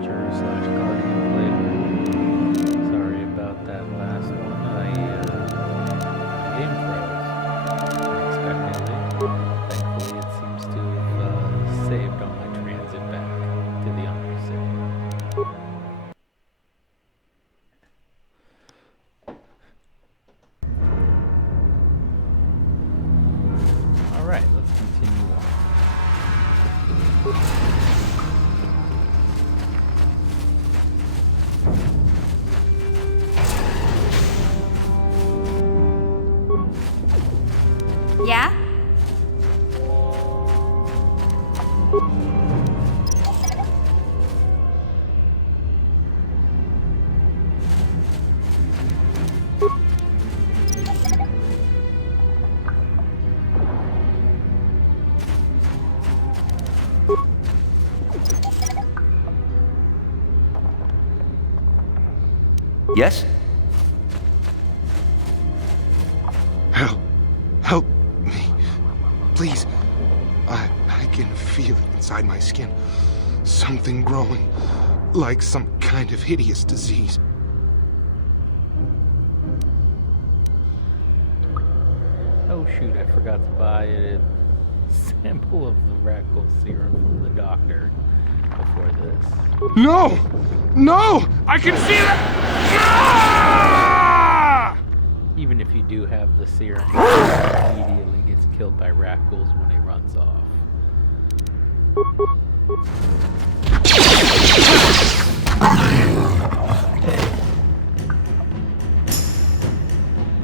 soldier slash guardian played. Sorry about that last one. Game froze unexpectedly. Thankfully, it seems to have saved on my transit back to the undercity. All right, let's continue on. Yeah? Yes? Help me. Please. I can feel it inside my skin. Something growing. Like some kind of hideous disease. Oh shoot, I forgot to buy a sample of the radical serum from the doctor before this. No! No! I can see that! Even if you do have the serum, it immediately gets killed by raccoons when he runs off.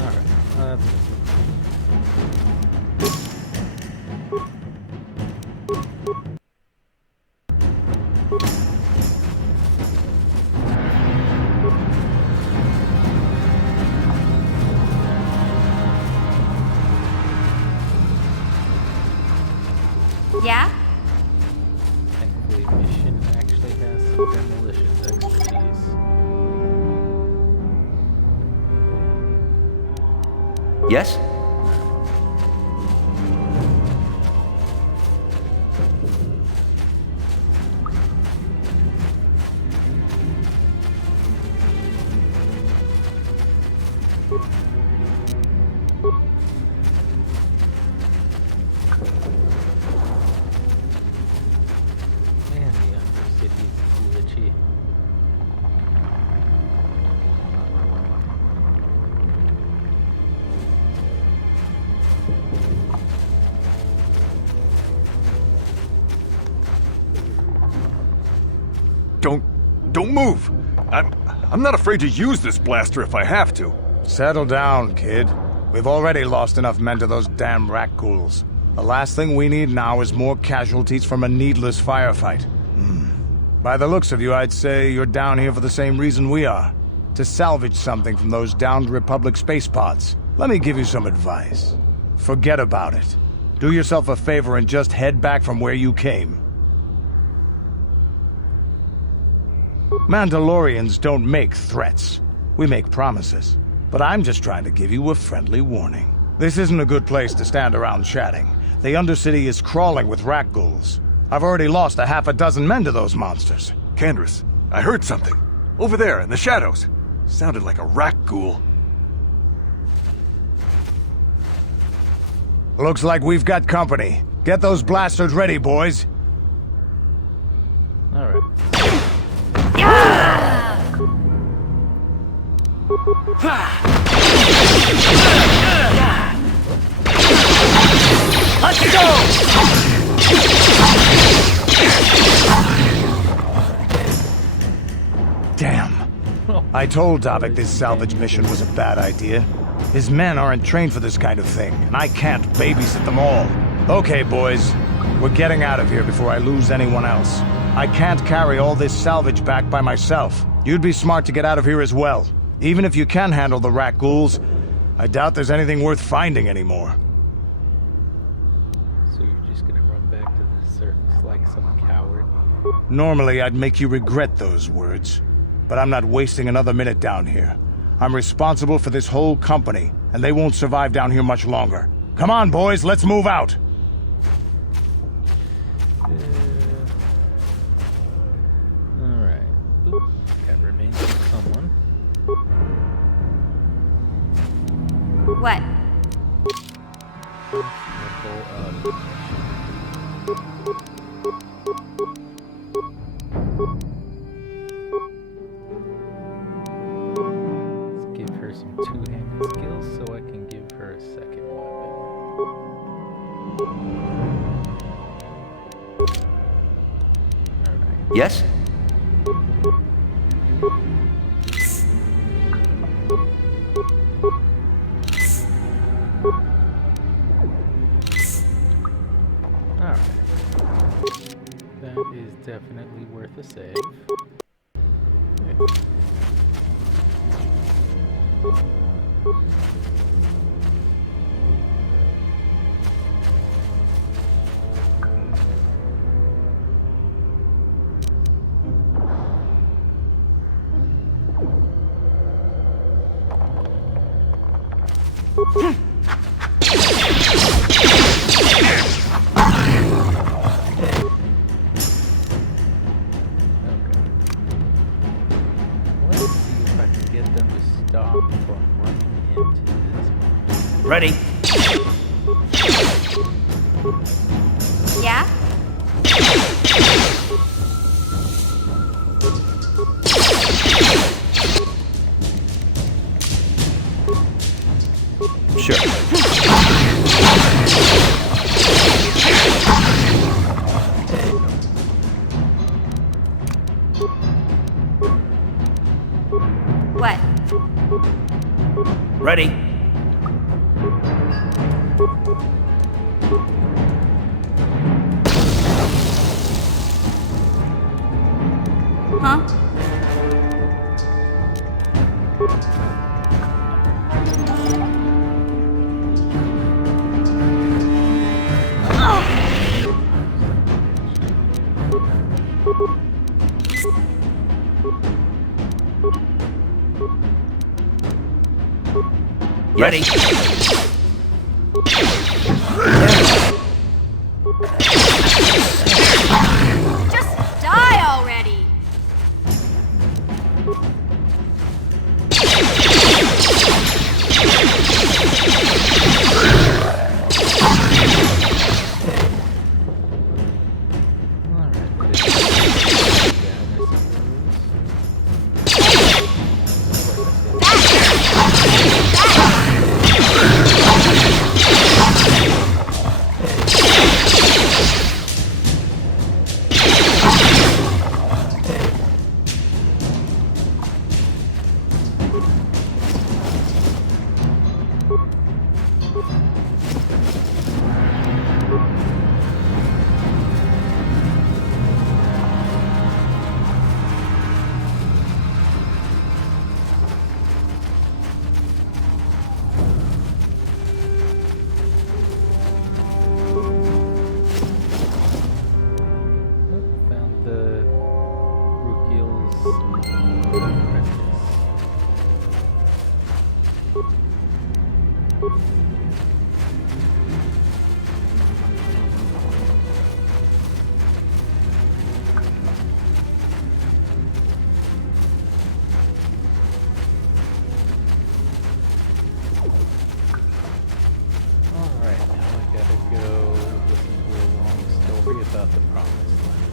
Alright, that's good. Yeah? Thankfully, Mission actually has some demolitions expertise. Yes? Man, the Undercity is glitchy. Don't move. I'm not afraid to use this blaster if I have to. Settle down, kid. We've already lost enough men to those damn rat-ghouls. The last thing we need now is more casualties from a needless firefight. By the looks of you, I'd say you're down here for the same reason we are. To salvage something from those downed Republic space pods. Let me give you some advice. Forget about it. Do yourself a favor and just head back from where you came. Mandalorians don't make threats. We make promises. But I'm just trying to give you a friendly warning. This isn't a good place to stand around chatting. The Undercity is crawling with rat ghouls. I've already lost a half a dozen men to those monsters. Candace, I heard something. Over there, in the shadows. Sounded like a rat ghoul. Looks like we've got company. Get those blasters ready, boys. Alright. Let's go! Damn. I told Davik this salvage mission was a bad idea. His men aren't trained for this kind of thing, and I can't babysit them all. Okay, boys. We're getting out of here before I lose anyone else. I can't carry all this salvage back by myself. You'd be smart to get out of here as well. Even if you can handle the rat ghouls, I doubt there's anything worth finding anymore. So you're just gonna run back to the surface like some coward? Normally, I'd make you regret those words. But I'm not wasting another minute down here. I'm responsible for this whole company, and they won't survive down here much longer. Come on, boys, let's move out! Alright. Oop, that remains for someone. What? Level of let's give her some two-handed skills so I can give her a second weapon. Alright. Yes? Alright. That is definitely worth a save. Okay. Let's see if I can get them to stop from running into this. Ready? Yeah? Sure. What? Ready? Huh? Ready? Just die already! Found the Rukiel's apprentice. Alright, now I gotta go listen to a long story about the promised land.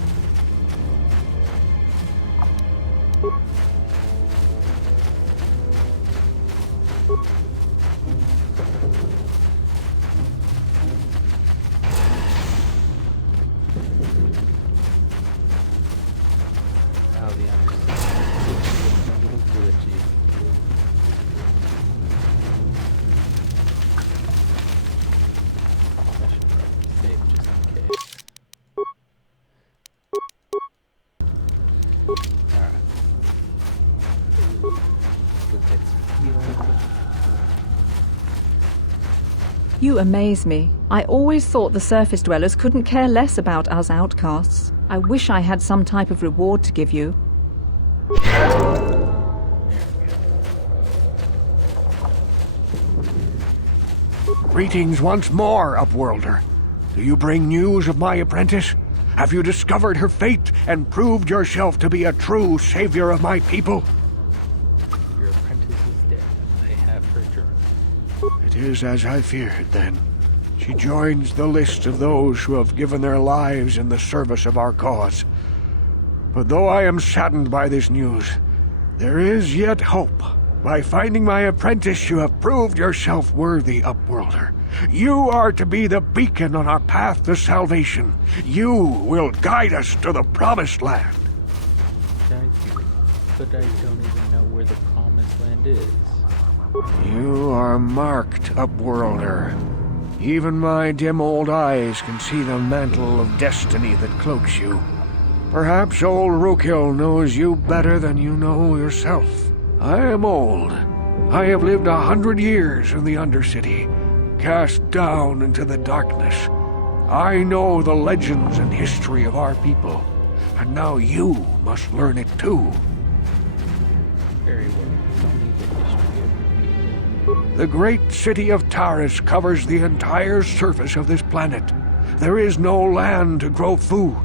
Now the undersea is a little glitchy. I should probably save just in case. Alright. Go get some healing. You amaze me. I always thought the surface dwellers couldn't care less about us outcasts. I wish I had some type of reward to give you. Greetings once more, Upworlder. Do you bring news of my apprentice? Have you discovered her fate and proved yourself to be a true savior of my people? Your apprentice is dead. I have her journal. It is as I feared, then. She joins the list of those who have given their lives in the service of our cause. But though I am saddened by this news, there is yet hope. By finding my apprentice, you have proved yourself worthy, Upworlder. You are to be the beacon on our path to salvation. You will guide us to the Promised Land. Thank you, but I don't even know where the Promised Land is. You are marked, Upworlder. Even my dim old eyes can see the mantle of destiny that cloaks you. Perhaps old Rookhill knows you better than you know yourself. I am old. I have lived 100 years in the Undercity, cast down into the darkness. I know the legends and history of our people, and now you must learn it too. Very well. Tell me the history of your people. The great city of Taris covers the entire surface of this planet. There is no land to grow food.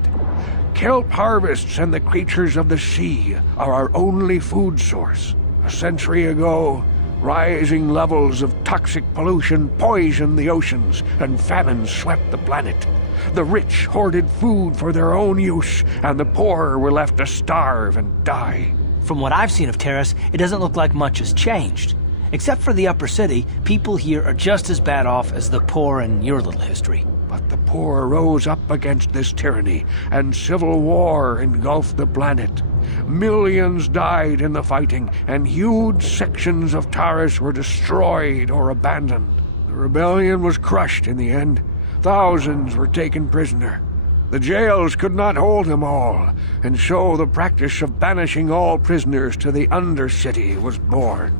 Kelp harvests and the creatures of the sea are our only food source. A century ago, rising levels of toxic pollution poisoned the oceans, and famine swept the planet. The rich hoarded food for their own use, and the poor were left to starve and die. From what I've seen of Terrace, it doesn't look like much has changed. Except for the upper city, people here are just as bad off as the poor in your little history. But the poor rose up against this tyranny, and civil war engulfed the planet. Millions died in the fighting, and huge sections of Taris were destroyed or abandoned. The rebellion was crushed in the end. Thousands were taken prisoner. The jails could not hold them all, and so the practice of banishing all prisoners to the Undercity was born.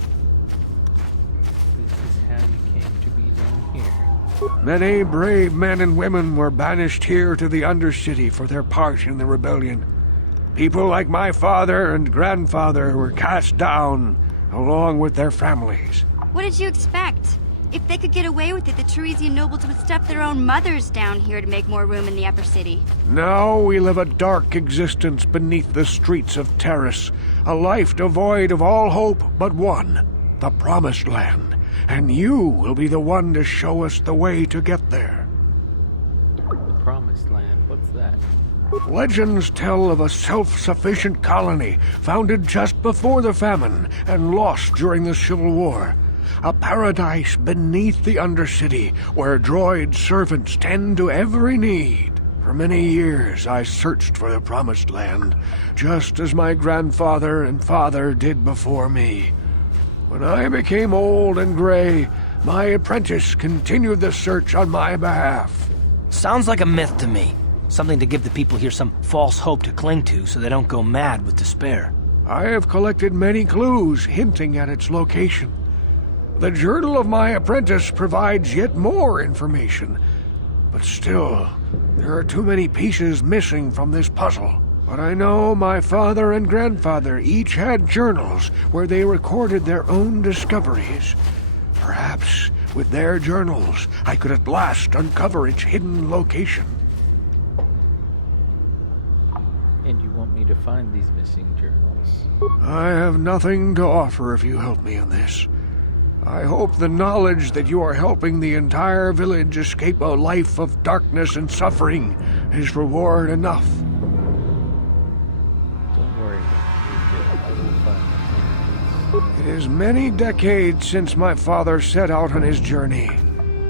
This is how you came to be down here. Many brave men and women were banished here to the Undercity for their part in the rebellion. People like my father and grandfather were cast down, along with their families. What did you expect? If they could get away with it, the Teresian nobles would step their own mothers down here to make more room in the upper city. Now we live a dark existence beneath the streets of Terrace, a life devoid of all hope but one, the Promised Land. And you will be the one to show us the way to get there. The Promised Land, what's that? Legends tell of a self-sufficient colony founded just before the famine and lost during the Civil War. A paradise beneath the Undercity where droid servants tend to every need. For many years I searched for the Promised Land, just as my grandfather and father did before me. When I became old and gray, my apprentice continued the search on my behalf. Sounds like a myth to me. Something to give the people here some false hope to cling to so they don't go mad with despair. I have collected many clues hinting at its location. The journal of my apprentice provides yet more information. But still, there are too many pieces missing from this puzzle. But I know my father and grandfather each had journals where they recorded their own discoveries. Perhaps, with their journals, I could at last uncover its hidden location. And you want me to find these missing journals? I have nothing to offer if you help me in this. I hope the knowledge that you are helping the entire village escape a life of darkness and suffering is reward enough. Don't worry, I will find them. It is many decades since my father set out on his journey,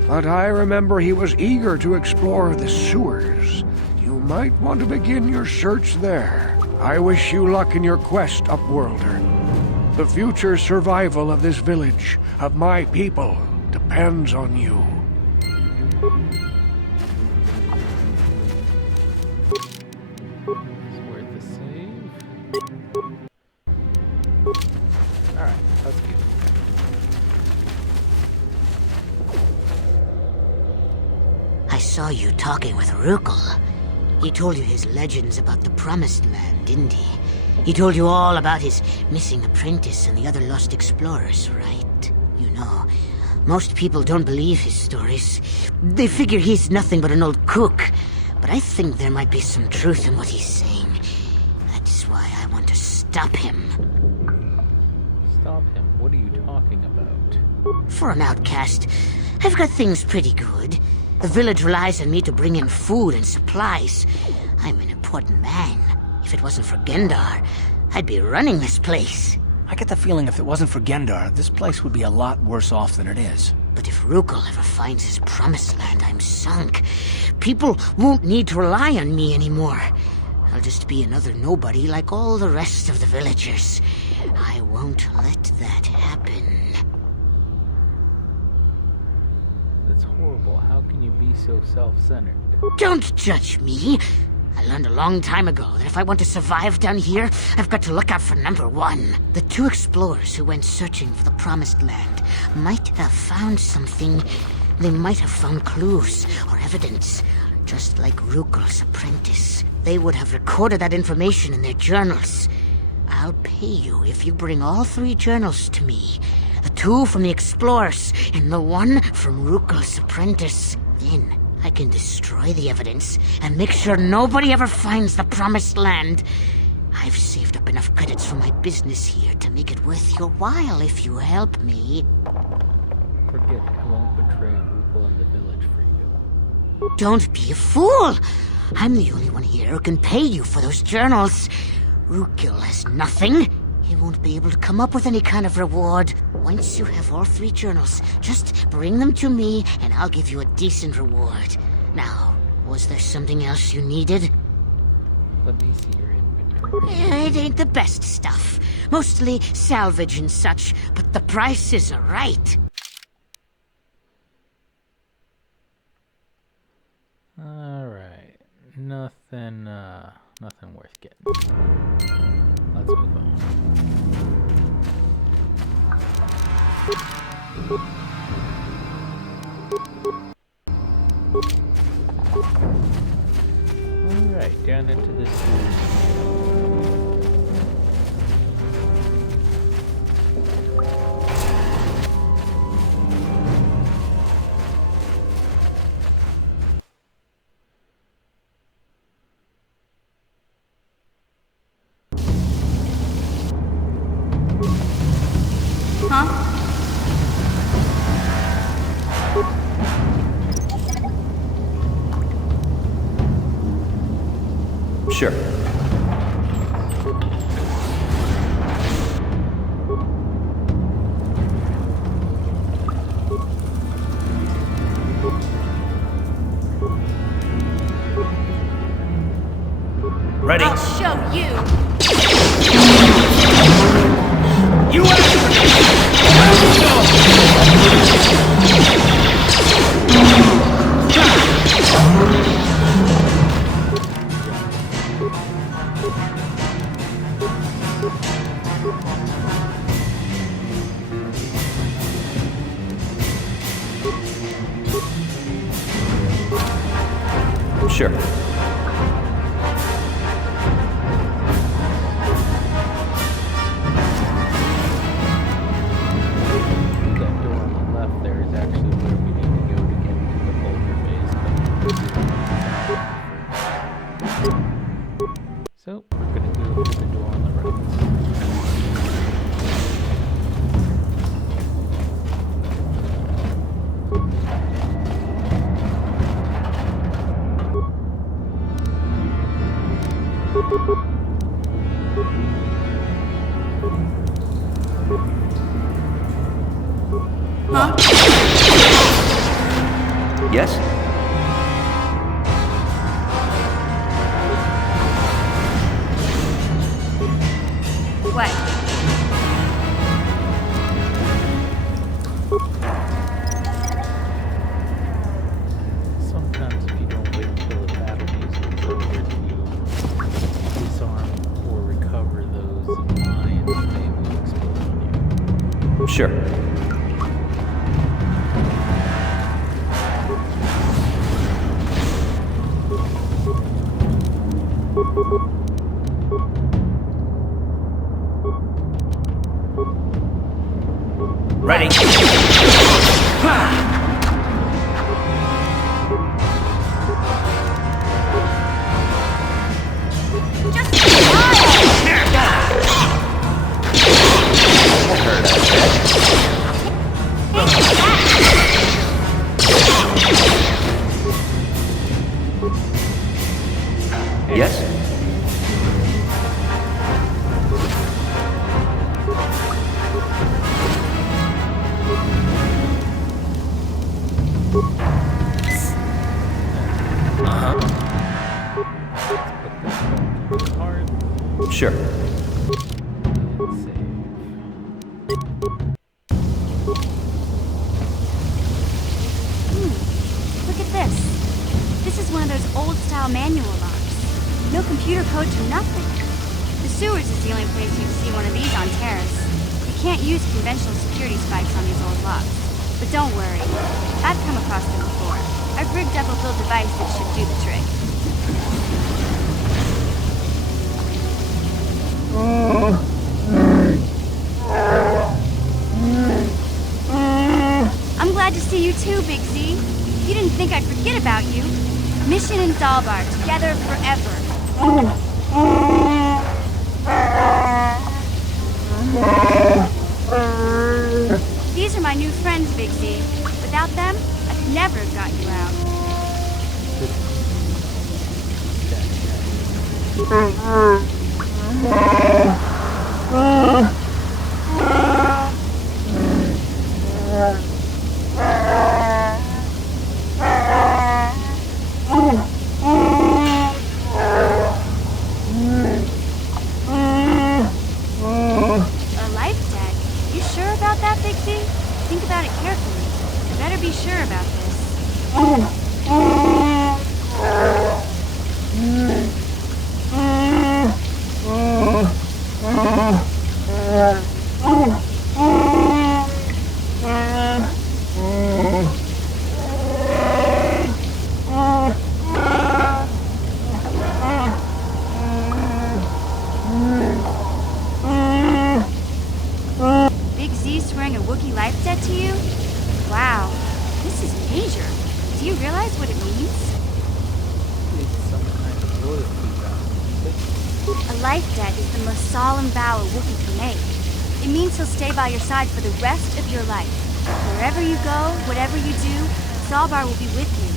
but I remember he was eager to explore the sewers. You might want to begin your search there. I wish you luck in your quest, Upworlder. The future survival of this village, of my people, depends on you. It's worth a save. Alright, let's go. I saw you talking with Rukel. He told you his legends about the Promised Land, didn't he? He told you all about his missing apprentice and the other lost explorers, right? You know, most people don't believe his stories. They figure he's nothing but an old cook. But I think there might be some truth in what he's saying. That's why I want to stop him. Stop him? What are you talking about? For an outcast, I've got things pretty good. The village relies on me to bring in food and supplies. I'm an important man. If it wasn't for Gendar, I'd be running this place. I get the feeling if it wasn't for Gendar, this place would be a lot worse off than it is. But if Rukel ever finds his promised land, I'm sunk. People won't need to rely on me anymore. I'll just be another nobody like all the rest of the villagers. I won't let that happen. That's horrible. How can you be so self-centered? Don't judge me. I learned a long time ago that if I want to survive down here, I've got to look out for number one. The two explorers who went searching for the Promised Land might have found something. They might have found clues or evidence, just like Rukel's apprentice. They would have recorded that information in their journals. I'll pay you if you bring all 3 journals to me. The 2 from the explorers and the 1 from Rukel's apprentice. Then I can destroy the evidence and make sure nobody ever finds the Promised Land. I've saved up enough credits for my business here to make it worth your while if you help me. Forget it. I won't betray Rukel and the village for you. Don't be a fool! I'm the only one here who can pay you for those journals. Rukel has nothing. He won't be able to come up with any kind of reward. Once you have all 3 journals, just bring them to me and I'll give you a decent reward. Now, was there something else you needed? Let me see your inventory. It ain't the best stuff. Mostly salvage and such, but the prices are right. Alright. Nothing worth getting. Let's move on. Alright, down into the sewers. Sure. Ready? I'll show you. You Let's Sure. That door on the left there is actually where we need to go to get into the boulder phase. So, we're gonna go to the door on the right. Yes? What? Sometimes if you don't wait until the battle music is over to disarm or recover those mines, they will explode on you. Sure. Ready? Just smile! Sure. And save. Look at this. This is one of those old-style manual locks. No computer codes or nothing. The sewers is the only place you'd see one of these on Terrace. You can't use conventional security spikes on these old locks. But don't worry. I've come across them before. I've rigged up a little device that should do the trick. I'm glad to see you too, Big Z. You didn't think I'd forget about you. Mission and Zalbar, together forever. These are my new friends, Big Z. Without them, I could never have got you out. A life debt? You sure about that, Big Z? Think about it carefully. You better be sure about this. Big Z swearing a Wookiee life debt to you? Wow, this is major. Do you realize what it means? It's some kind of loyalty vow. A life debt is the most solemn vow a Wookiee can make. It means he'll stay by your side for the rest of your life. Wherever you go, whatever you do, Zalbar will be with you.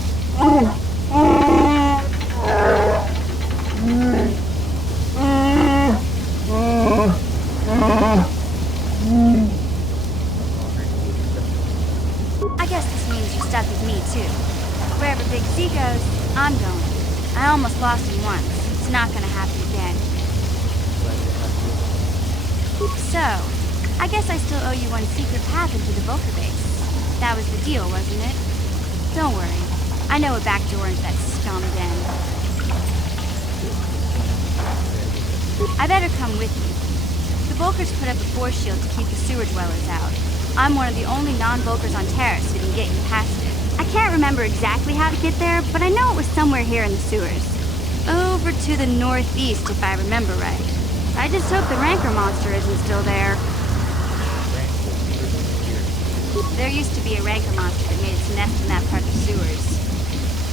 I guess this means you're stuck with me too. Wherever Big Z goes, I'm going. I almost lost him once. It's not gonna happen again. So, I guess I still owe you one secret path into the Volker base. That was the deal, wasn't it? Don't worry. I know a back door into that scum den. I better come with you. The Volkers put up a force shield to keep the sewer dwellers out. I'm one of the only non-Volkers on Terrace who can get you past it. I can't remember exactly how to get there, but I know it was somewhere here in the sewers. Over to the northeast, if I remember right. I just hope the Rancor monster isn't still there. There used to be a Rancor monster that made its nest in that part of the sewers.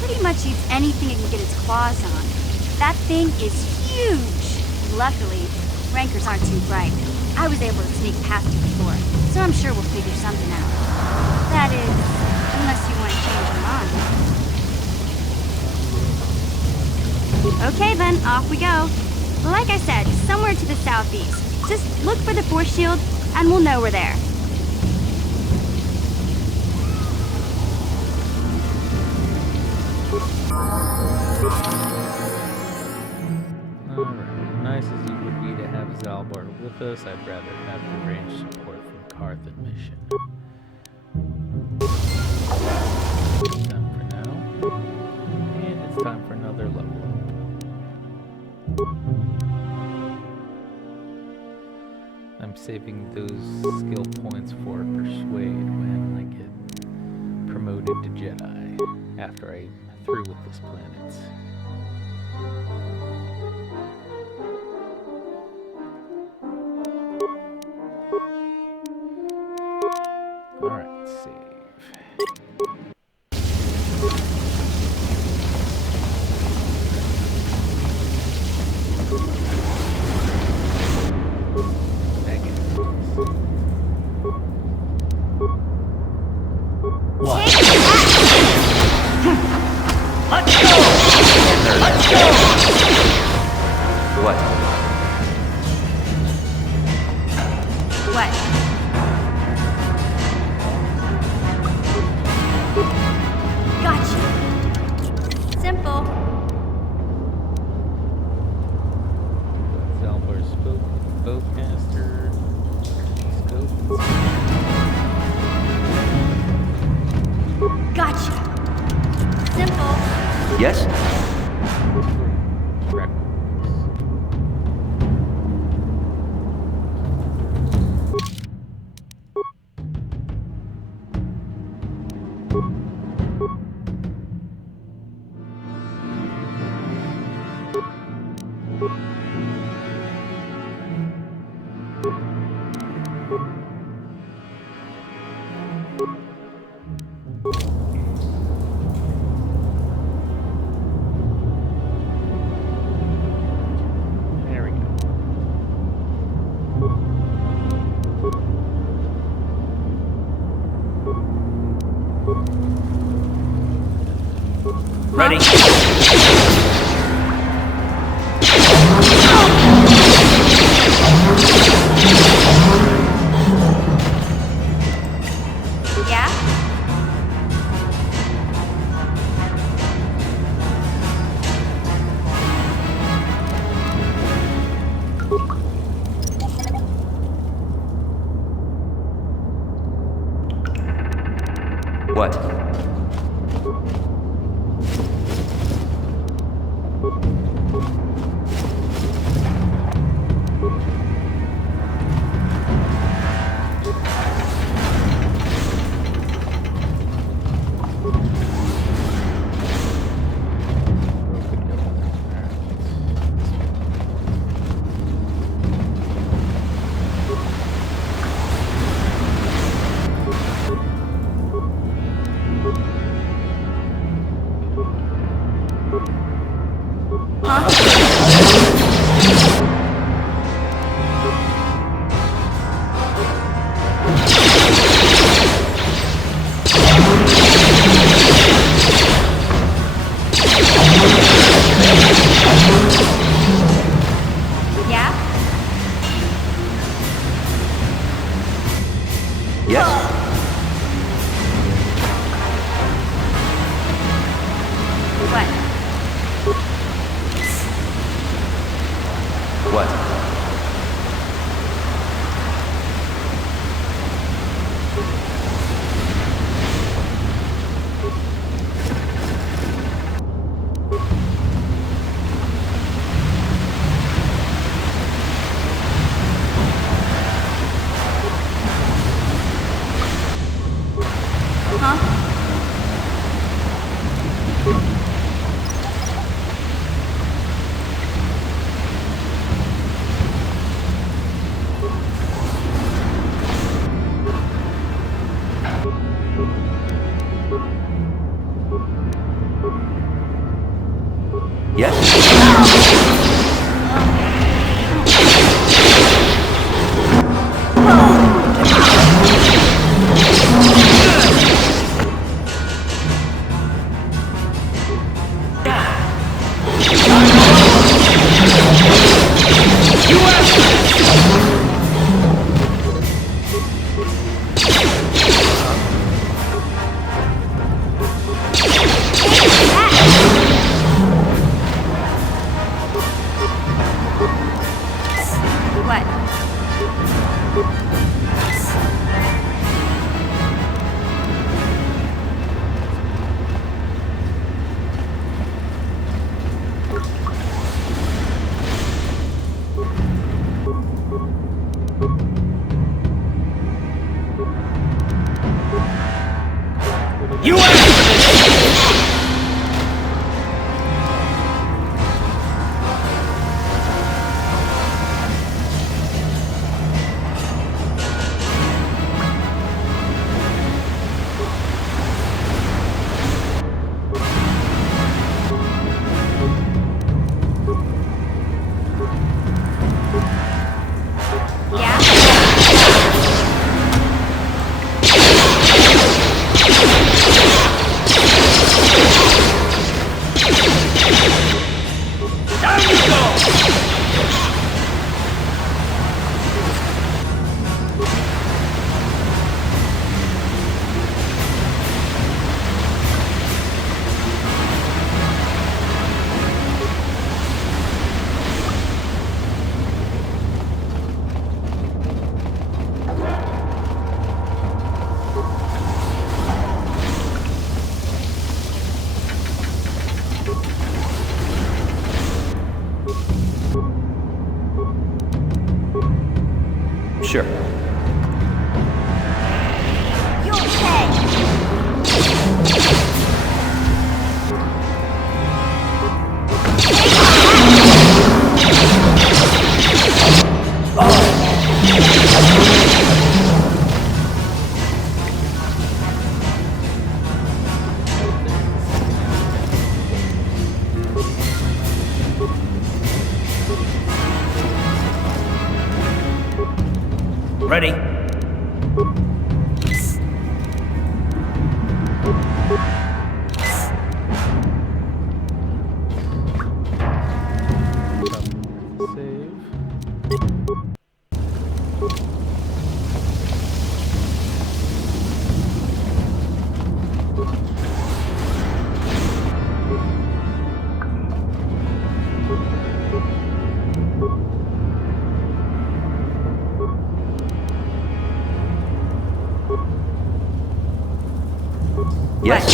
Pretty much eats anything it can get its claws on. That thing is huge! Luckily, Rancors aren't too bright. I was able to sneak past it before, so I'm sure we'll figure something out. That is, unless you want to change your mind. Okay then, off we go. Like I said, somewhere to the southeast. Just look for the force shield, and we'll know we're there. Alright, nice as it would be to have Zalbar with us, I'd rather have the range support from Carthan mission. Done for now. And it's time for another level up. I'm saving those skill points for Persuade when I get promoted to Jedi, after I'm through with this planet. Alright, save. What? Let's go! Let's go! What? What? Gotcha. Simple. Zalbar Ready? Yeah? What? Yeah? Yes. What? What? Huh? Yes. What? You asked for this! Yeah? Down you go! Sure. You'll pay! Ready? Yes?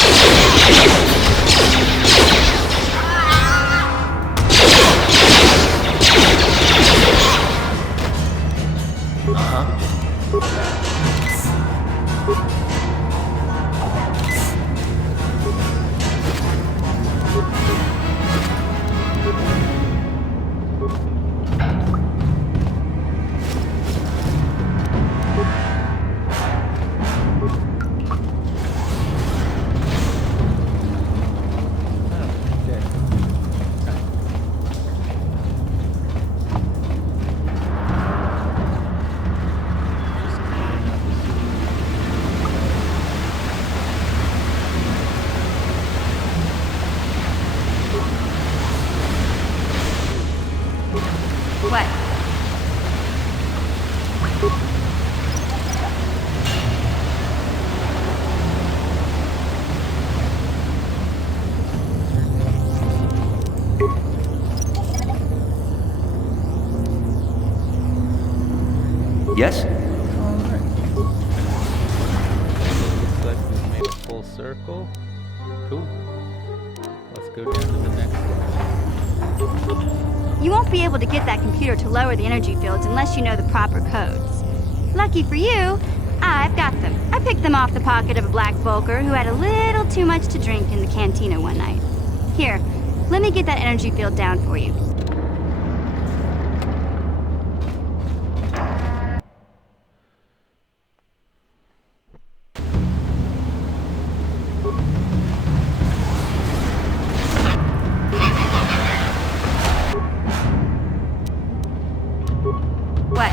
What? Yes? Alright. Looks like we've made a full circle. Cool. Let's go down to the next one. You won't be able to get that computer to lower the energy fields unless you know the proper codes. Lucky for you, I've got them. I picked them off the pocket of a black Volker who had a little too much to drink in the cantina one night. Here, let me get that energy field down for you. What?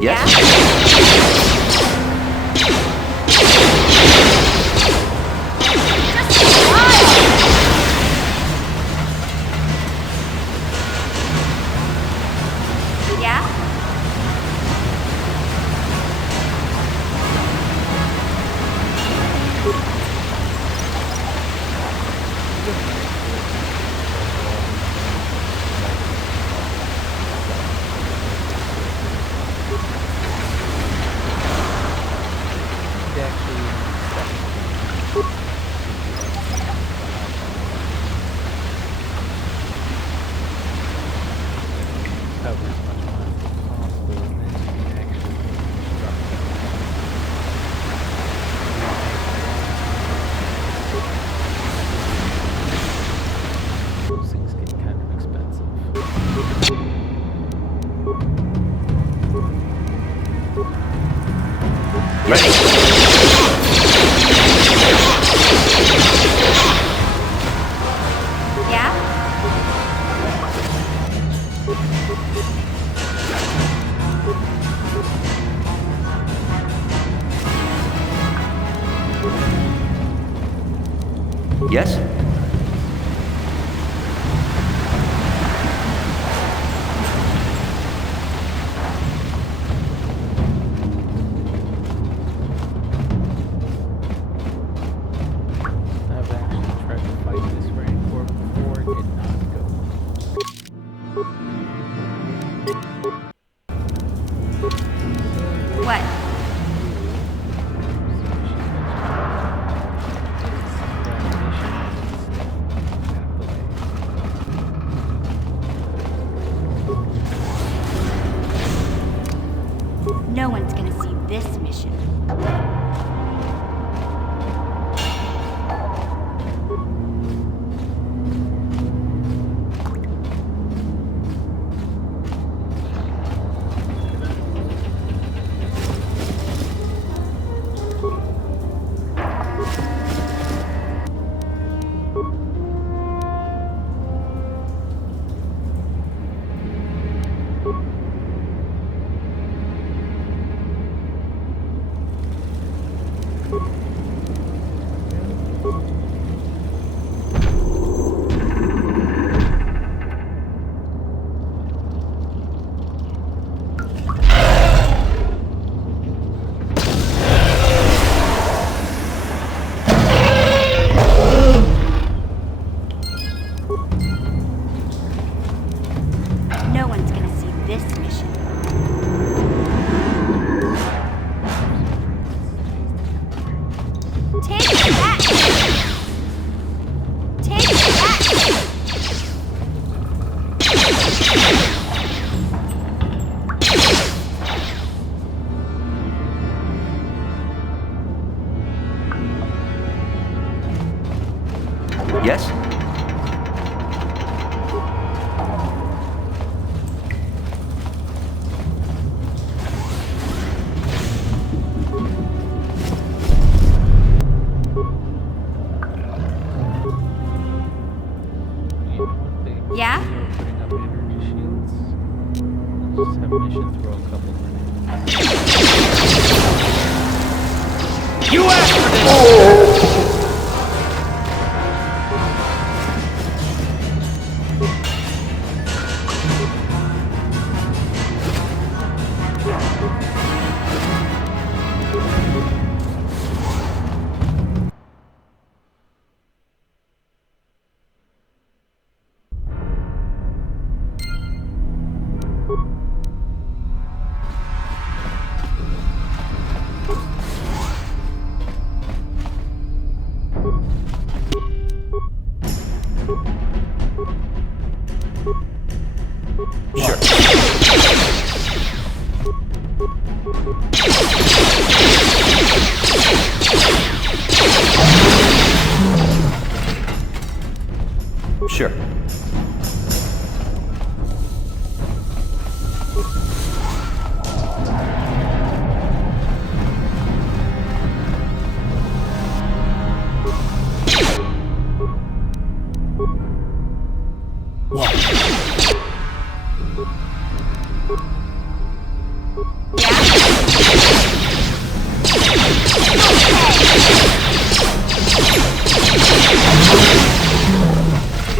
Yes? Yeah? Cover as much miles as possible, and then you can actually drop it. Those things get kind of expensive. Yeah? Yes? What? No one's gonna see this mission. No one's gonna see this mission. Take that! Take that! Yes? Yeah? Putting up energy shields. Let's just have mission throw a couple grenades. You asked for this! Sure.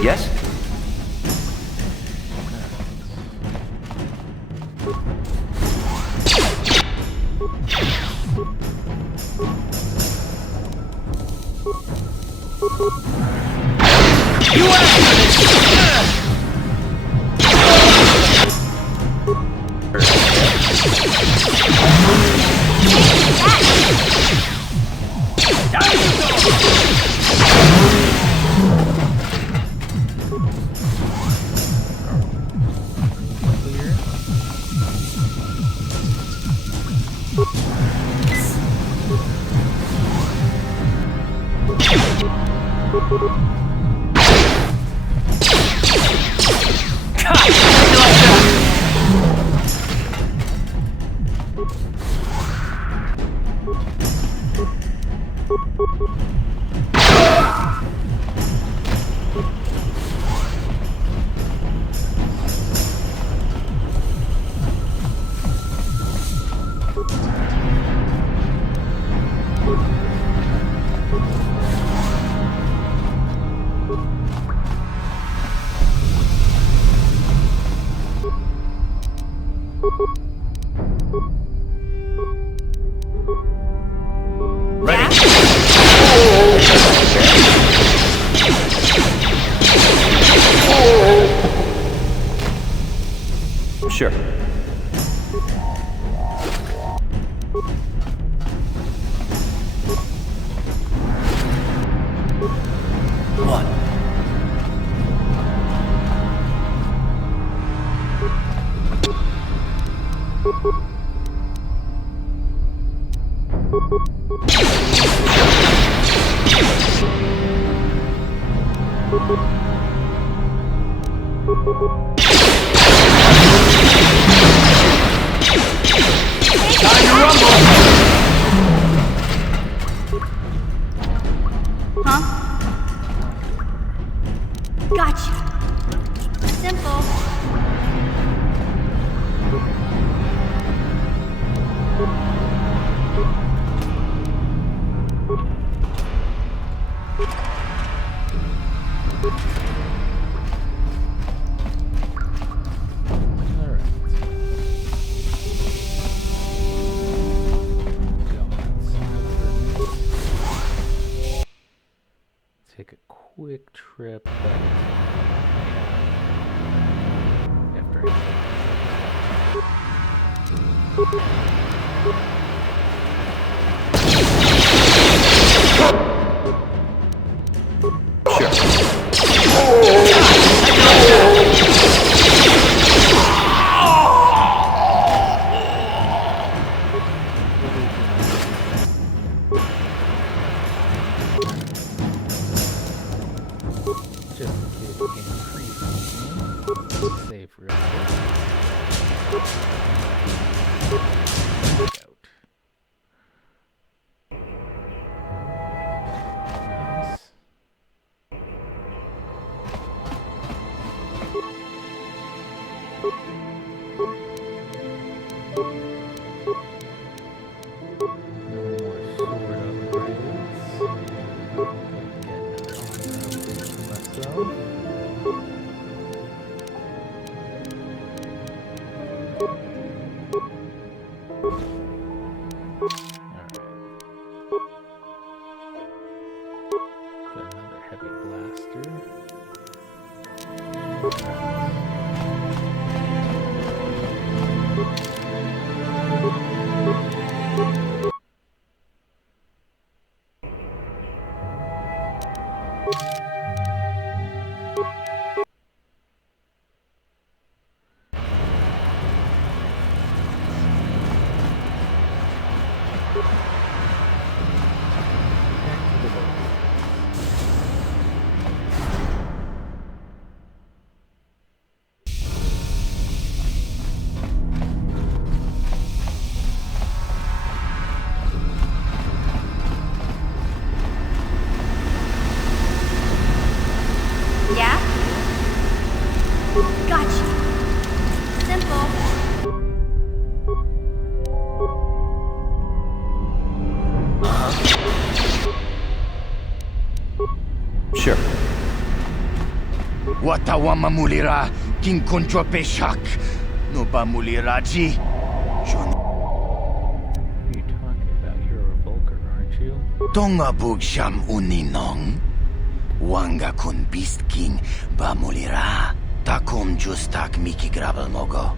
Yes? You asked for this! Sure. What? Huh? Gotcha. Simple. Take a quick trip back after just in case the game freezes. Save real quick. Out. Nice. Yeah? Gotcha. Simple. Sure. Watawa mulira king konjwa peshak. No ba muliraji. You're talking about you're a Vulcan, aren't you? Tonga bugsham uninong. Wanga kun beast king ba mulira. Takom justak miki grabel mogo.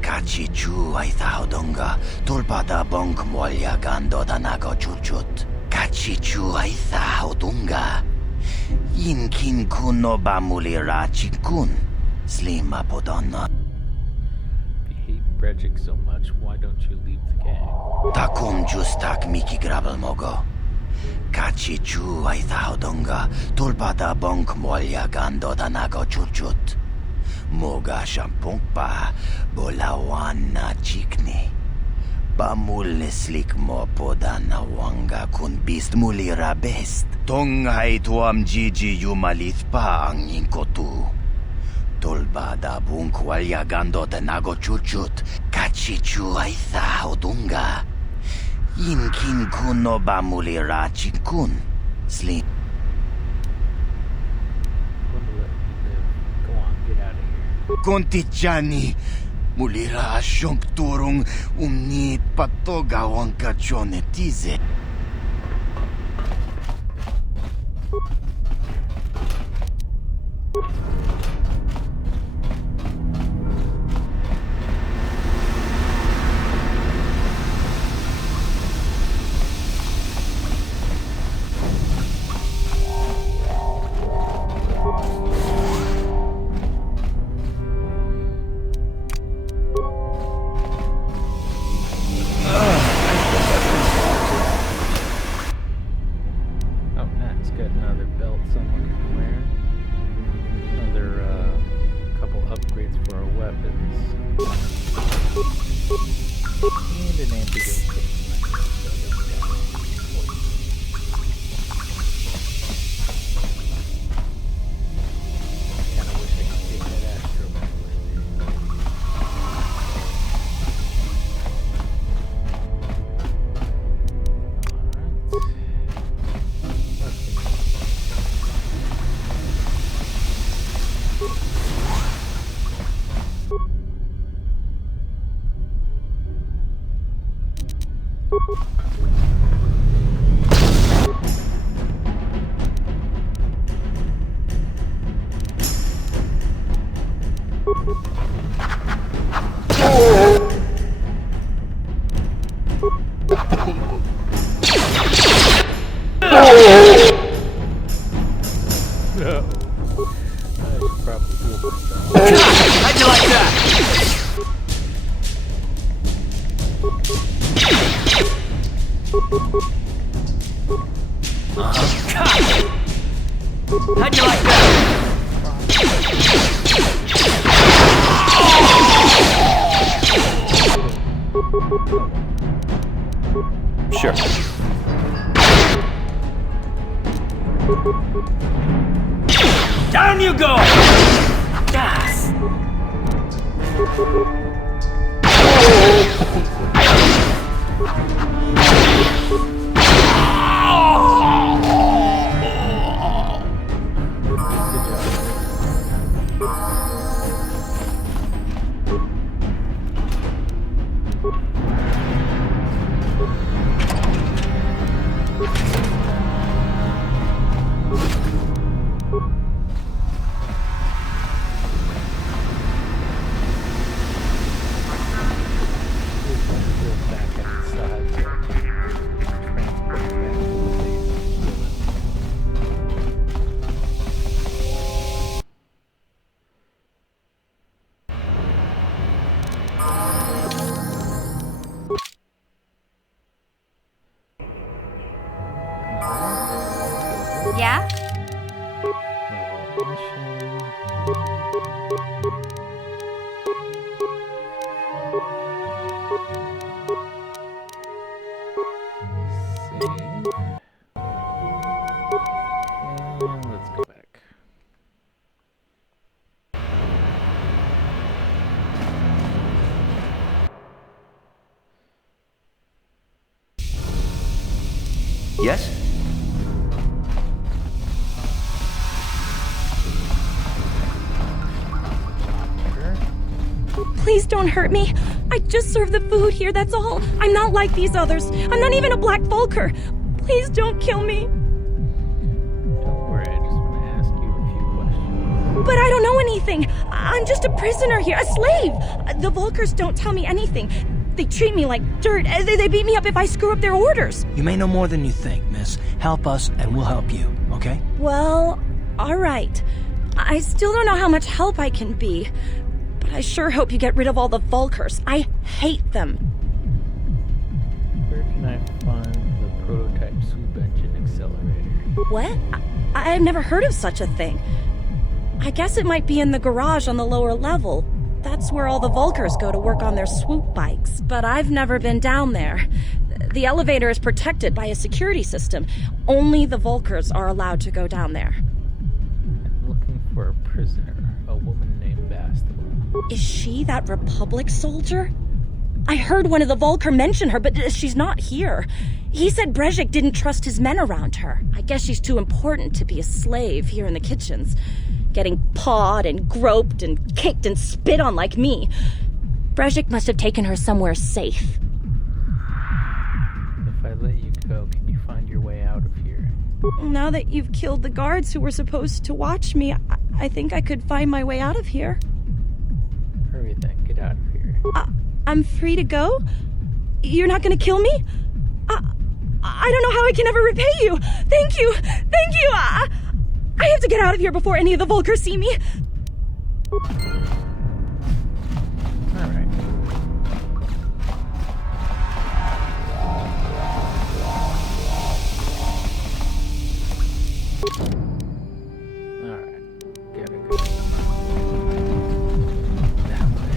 Kachi chu ay donga. Tulpada bonk molya gando danago chuchut. Kachi chu ay dunga. Yinkin kuno ba mulira chikun. Slima podonna. If you hate Brejik so much, why don't you leave the gang? Takum justak miki grabel mogo. Kachi chu ay donga. Tulpada bonk molya gando danago chuchut. Moga shampongpa bolawan na chikni. Bamul slik mo podana wanga kun beast mulira best. Tonghay tuam jiji yumalit pa ang yinkotu. Tolbada bunk walyagando tenago chuchut. Kachichu ay odunga. Yinkin kuno bamulira chikun. Slim. Go on, get out of here. Kontichani. Mulira asyong turong umnit patogawang kachonetize. weapons. And an antidote kit. Kinda wish I could take that Astro back with me. How'd you like that? How'd you like that? Sure. Down you go! Gas! Yeah? And let's go back. Yes? Please don't hurt me. I just serve the food here, that's all. I'm not like these others. I'm not even a Black Vulcar. Please don't kill me. Don't worry, I just want to ask you a few questions. But I don't know anything. I'm just a prisoner here, a slave. The Vulcars don't tell me anything. They treat me like dirt. They beat me up if I screw up their orders. You may know more than you think, miss. Help us and we'll help you, okay? Well, all right. I still don't know how much help I can be. But I sure hope you get rid of all the Vulcars. I hate them. Where can I find the prototype swoop engine accelerator? What? I've never heard of such a thing. I guess it might be in the garage on the lower level. That's where all the Vulcars go to work on their swoop bikes. But I've never been down there. The elevator is protected by a security system. Only the Vulcars are allowed to go down there. I'm looking for a prisoner, a woman named Bastable. Is she that Republic soldier? I heard one of the Vulcar mention her, but she's not here. He said Brezhik didn't trust his men around her. I guess she's too important to be a slave here in the kitchens. Getting pawed and groped and kicked and spit on like me. Brezhik must have taken her somewhere safe. If I let you go, can you find your way out of here? Now that you've killed the guards who were supposed to watch me, I think I could find my way out of here. Hurry then, get out of here. I'm free to go? You're not gonna kill me? I don't know how I can ever repay you. Thank you. Thank you. I have to get out of here before any of the Vulcars see me. Alright. Alright. Gotta go. That way.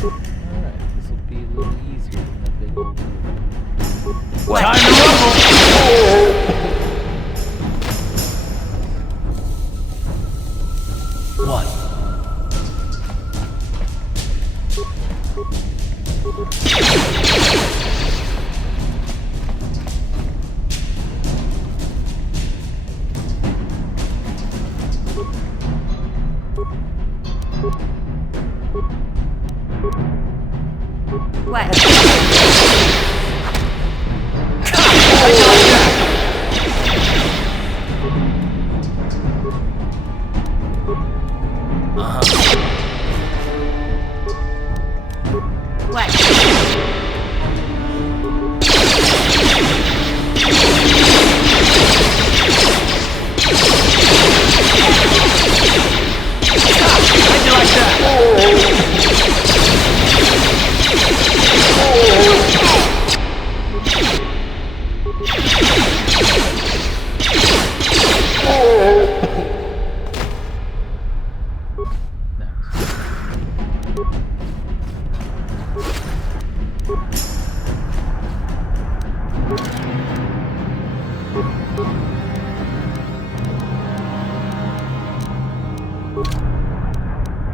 Alright, this will be a little easier than the big old What? Time to rumble! What? What? What? How'd you like that?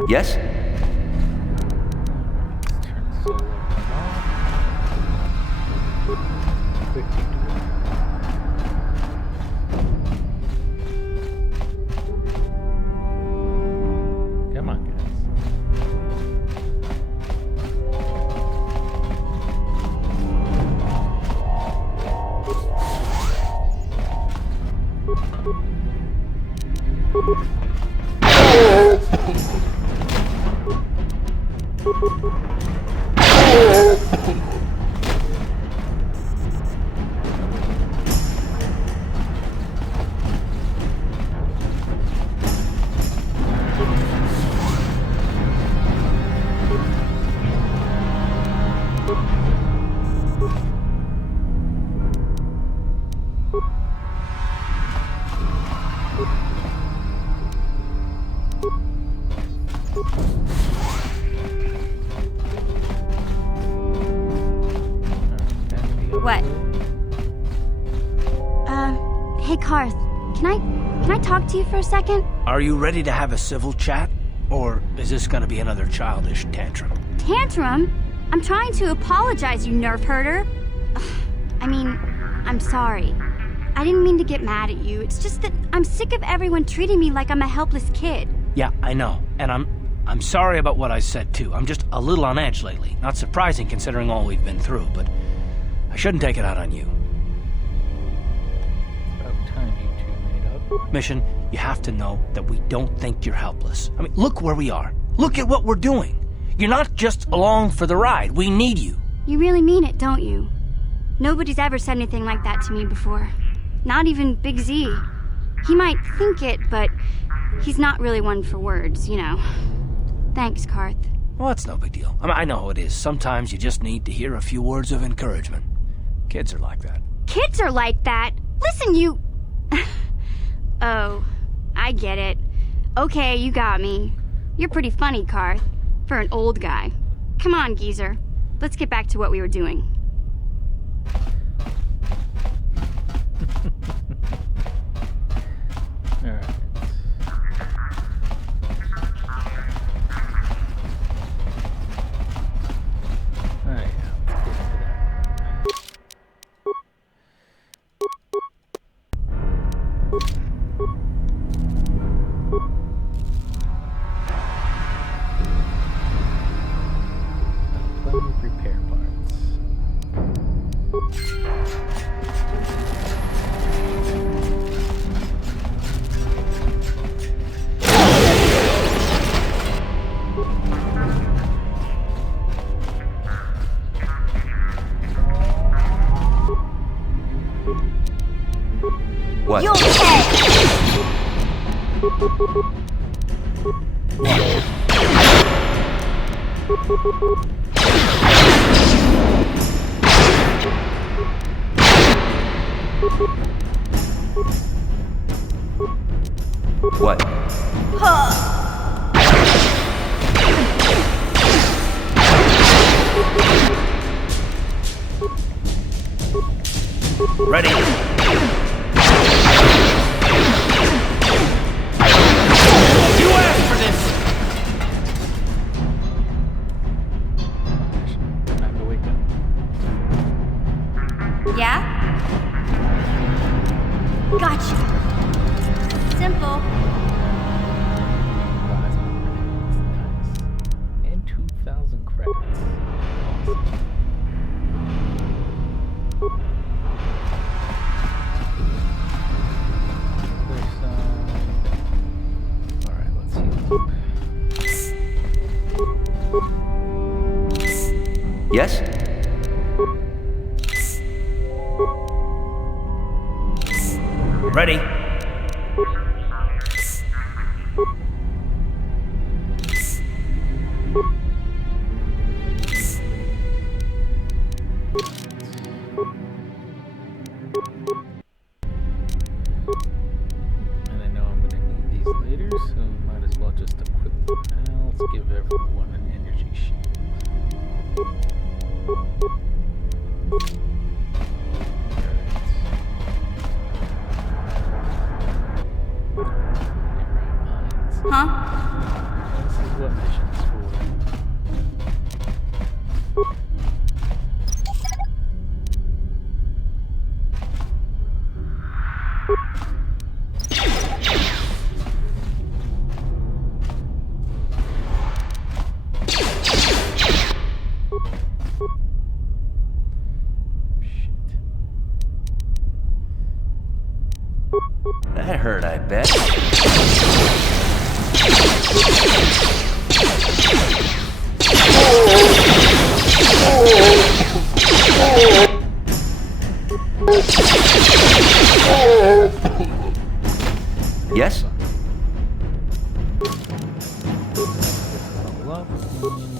Yes? Let's turn the solar on. Quick detour. Come on, guys. What? Hey Karth, can I talk to you for a second? Are you ready to have a civil chat? Or is this gonna be another childish tantrum? Tantrum? I'm trying to apologize, you nerf herder. I mean, I'm sorry. I didn't mean to get mad at you. It's just that I'm sick of everyone treating me like I'm a helpless kid. Yeah, I know. And I'm sorry about what I said too. I'm just a little on edge lately. Not surprising considering all we've been through, but I shouldn't take it out on you. About time you two made up. Mission, you have to know that we don't think you're helpless. I mean, look where we are. Look at what we're doing. You're not just along for the ride. We need you. You really mean it, don't you? Nobody's ever said anything like that to me before. Not even Big Z. He might think it, but he's not really one for words, you know. Thanks, Karth. Well, that's no big deal. I mean, I know how it is. Sometimes you just need to hear a few words of encouragement. Kids are like that. Kids are like that? Listen, you... Oh, I get it. Okay, you got me. You're pretty funny, Karth. For an old guy. Come on, geezer. Let's get back to what we were doing. Alright. Alright, let's get into that. Plenty of repair parts. What? You okay? What? Ready. You asked for this! Time to wake up. Yeah? Gotcha. Simple. Plasma grenades. Nice. And 2,000 credits. Awesome. Other side. Alright, let's heal up. Yes? Ready. And I know I'm going to need these later, so might as well just equip them now. Let's give everyone an energy shield. Huh? This is what mission's for. That hurt, I bet. Yes? Level up and...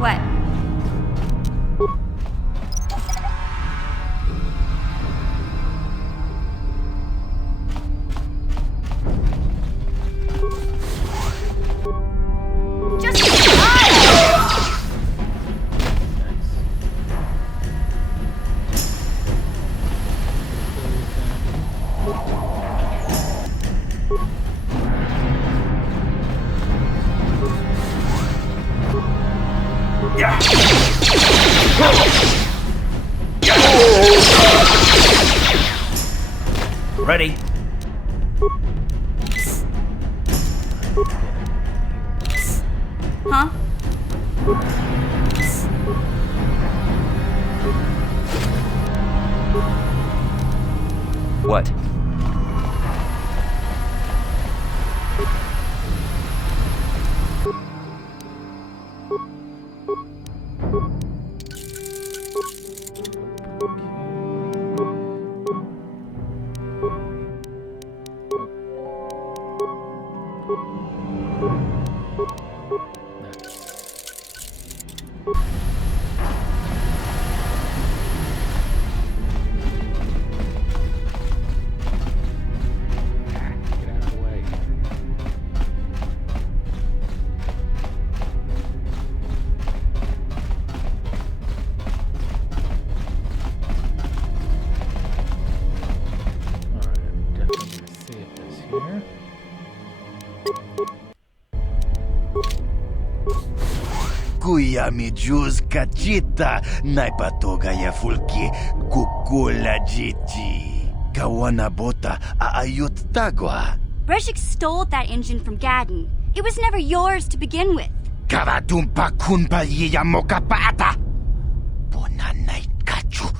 What? Just Ready. Huh? What? Get out of the way. Alright, I'm definitely going to save this here. Kuya mi juz kachita, naipatoga ya fulki, kukula jiji. Kawana bota aayut tagwa. Breshik stole that engine from Gadden. It was never yours to begin with. Kavatumpa kunpa yiya mokapata. Bonanay kachu.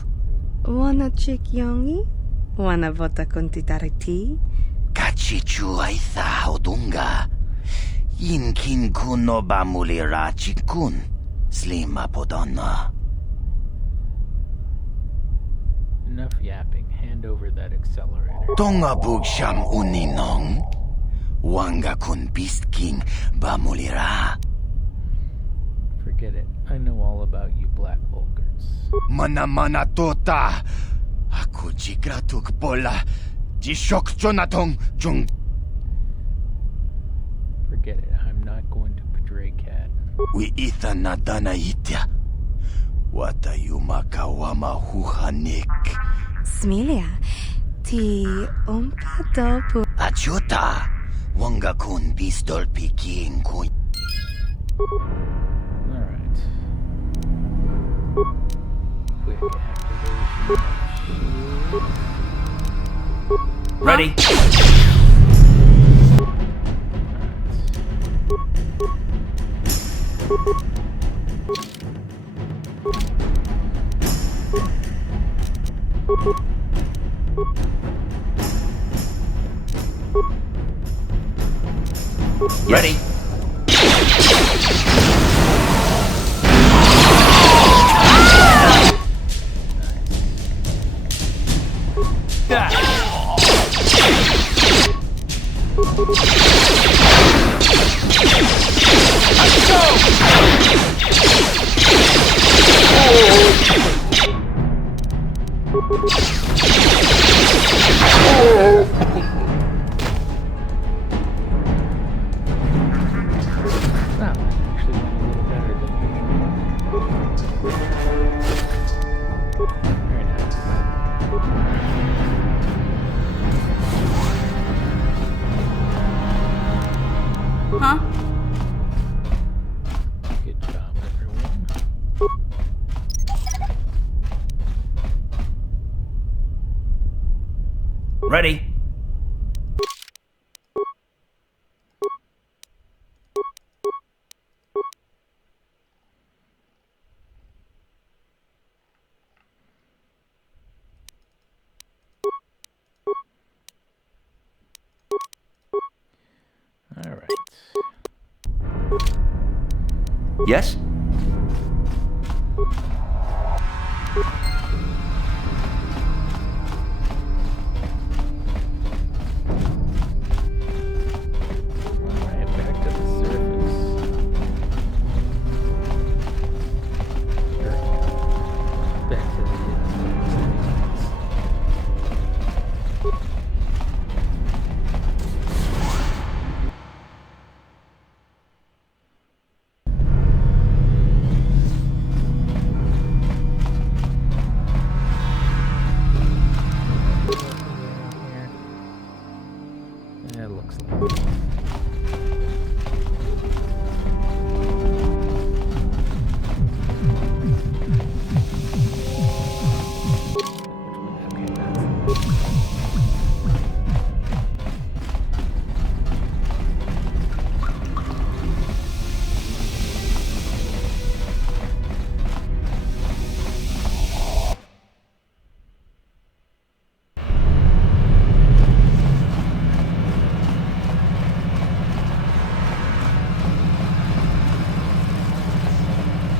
Wanna chick Youngie? Wanna vota con titariti? Kachichu aitha odunga. Yinkin kuno bamulira chikun. Slima podonna. Enough yapping. Hand over that accelerator. Tonga bugsham uninong. Wanga kun beast king bamulira. Forget it. I know all about you black vulgars. Mana tota. Aku jigratuk bola. Jishok jonatong jung. Forget it. I'm not going to betray Cat. We itha nadana itya. Wata yumakawama huhanik. Smilia, ti dopu. Achuta. Wanga kun bistol piking kun. Alright. Quick activation. Ready? Ready? That one actually went a little better than usual. Very nice. Huh? Good job, everyone. Ready? All right. Yes? Alright, back to the surface. Back to the Yeah, it looks like.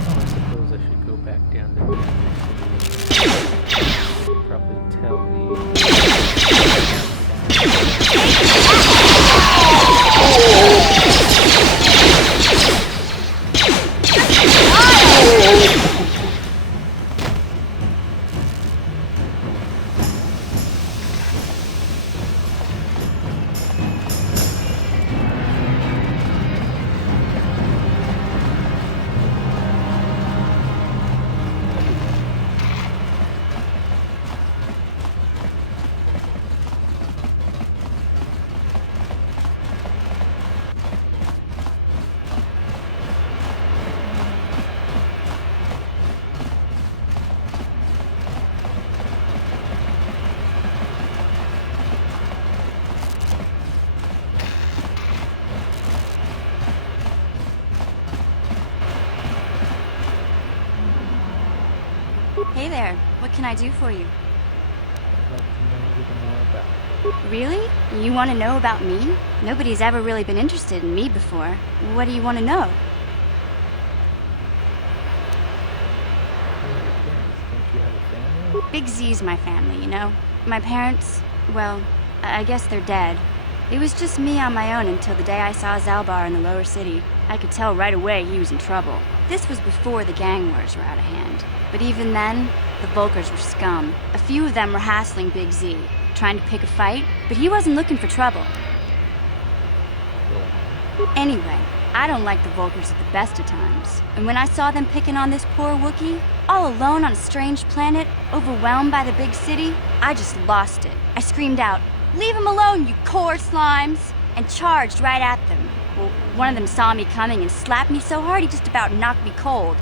Oh, I suppose I should go back down to the probably tell Hey there. What can I do for you? I'd like to know eager to know about. Really? You want to know about me? Nobody's ever really been interested in me before. What do you want to know? Who are your parents? Don't you have a family? Big Z's my family, you know? My parents, well, I guess they're dead. It was just me on my own until the day I saw Zalbar in the lower city. I could tell right away he was in trouble. This was before the gang wars were out of hand. But even then, the Volkers were scum. A few of them were hassling Big Z, trying to pick a fight, but he wasn't looking for trouble. Anyway, I don't like the Volkers at the best of times. And when I saw them picking on this poor Wookiee, all alone on a strange planet, overwhelmed by the big city, I just lost it. I screamed out, "Leave him alone, you core slimes!" and charged right at them. Well, one of them saw me coming and slapped me so hard he just about knocked me cold.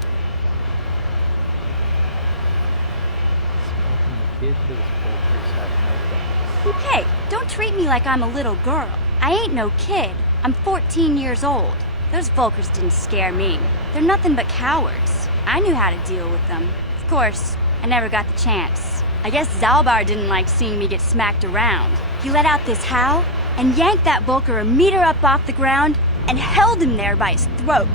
Smoking the kids, those Volkers have no guts. Hey, don't treat me like I'm a little girl. I ain't no kid. I'm 14 years old. Those Volkers didn't scare me. They're nothing but cowards. I knew how to deal with them. Of course, I never got the chance. I guess Zalbar didn't like seeing me get smacked around. He let out this howl and yanked that Volker a meter up off the ground and held him there by his throat.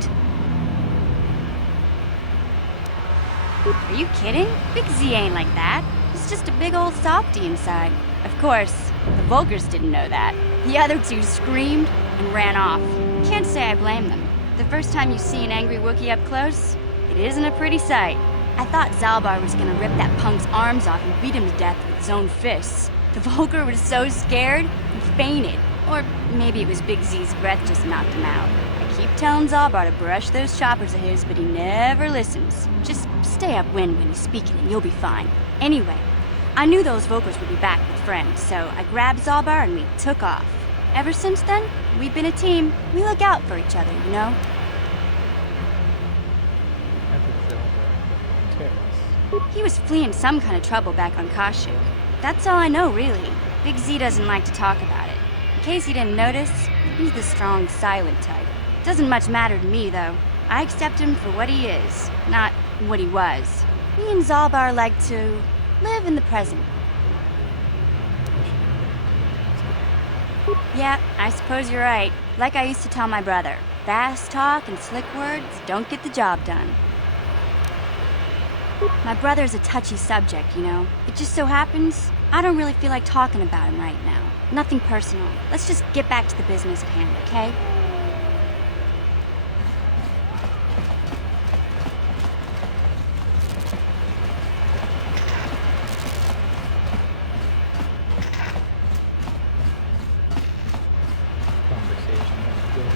Are you kidding? Big Z ain't like that. He's just a big old softy inside. Of course, the Volkers didn't know that. The other two screamed and ran off. Can't say I blame them. The first time you see an angry Wookiee up close, it isn't a pretty sight. I thought Zalbar was gonna rip that punk's arms off and beat him to death with his own fists. The Volker was so scared, he fainted. Or maybe it was Big Z's breath just knocked him out. I keep telling Zalbar to brush those choppers of his, but he never listens. Just stay upwind when he's speaking and you'll be fine. Anyway, I knew those Volkers would be back with friends, so I grabbed Zalbar and we took off. Ever since then, we've been a team. We look out for each other, you know? How did Zalbar end up on Terrace? He was fleeing some kind of trouble back on Kashyyyk. That's all I know, really. Big Z doesn't like to talk about it. In case you didn't notice, he's the strong, silent type. Doesn't much matter to me, though. I accept him for what he is, not what he was. Me and Zalbar like to live in the present. Yeah, I suppose you're right. Like I used to tell my brother, fast talk and slick words don't get the job done. My brother's a touchy subject, you know. It just so happens I don't really feel like talking about him right now. Nothing personal. Let's just get back to the business at hand, okay? Conversation has to go on.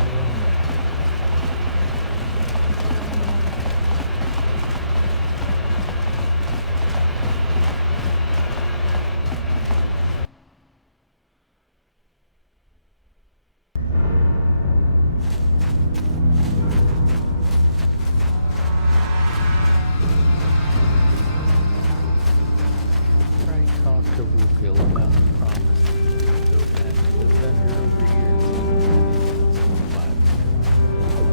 Try and talk to Rukil about the promise. Go back to the vendor over here and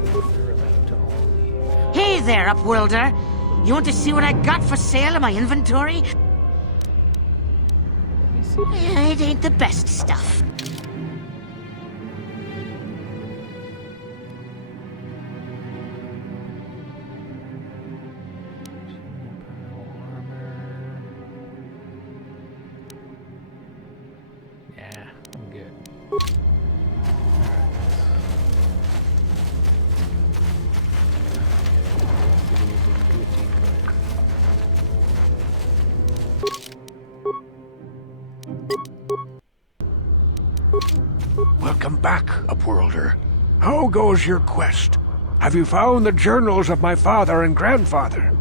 see if they're allowed to all leave. Hey there, Upworlder. You want to see what I got for sale in my inventory? Let me see. It ain't the best stuff. Yeah, I'm good. Welcome back, Upworlder. How goes your quest? Have you found the journals of my father and grandfather?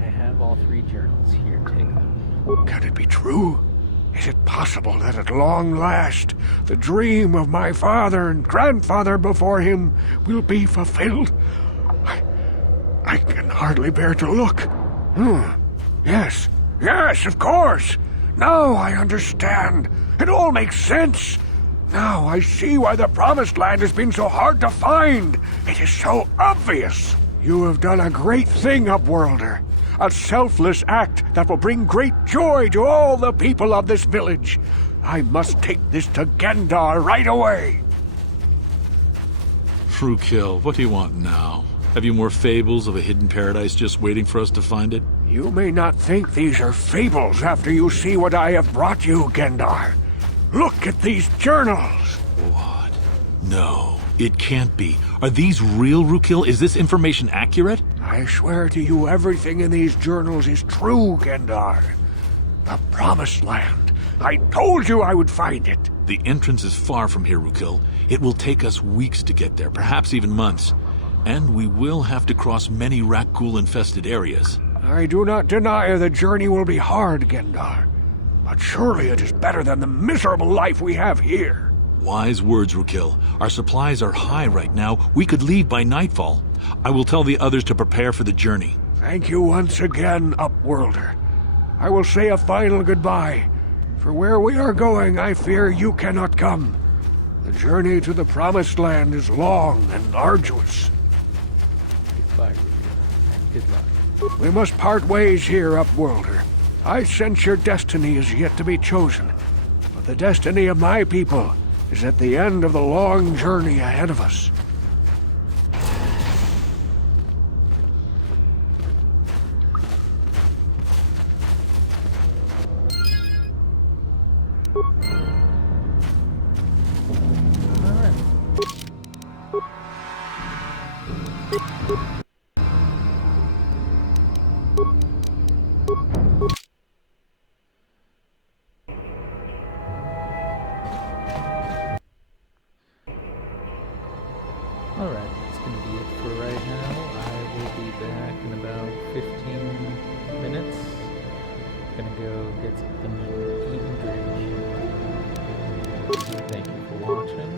I have all 3 journals here. Take them. Can it be true? Is it possible that at long last the dream of my father and grandfather before him will be fulfilled? I can hardly bear to look. Yes, of course. Now I understand. It all makes sense. Now I see why the Promised Land has been so hard to find. It is so obvious. You have done a great thing, Upworlder. A selfless act that will bring great joy to all the people of this village. I must take this to Gendar right away. Frukill, what do you want now? Have you more fables of a hidden paradise just waiting for us to find it? You may not think these are fables after you see what I have brought you, Gendar. Look at these journals. What? No, it can't be. Are these real, Frukill? Is this information accurate? I swear to you everything in these journals is true, Gendar. The Promised Land. I told you I would find it. The entrance is far from here, Frukill. It will take us weeks to get there, perhaps even months. And we will have to cross many Rakghoul-infested areas. I do not deny the journey will be hard, Gendar. But surely it is better than the miserable life we have here. Wise words, Frukill. Our supplies are high right now. We could leave by nightfall. I will tell the others to prepare for the journey. Thank you once again, Upworlder. I will say a final goodbye. For where we are going, I fear you cannot come. The journey to the Promised Land is long and arduous. Goodbye, Frukill, and good luck. We must part ways here, Upworlder. I sense your destiny is yet to be chosen. But the destiny of my people is at the end of the long journey ahead of us. Alright, that's going to be it for right now. I will be back in about 15 minutes. Gonna go get something to eat and drink. Thank you for watching.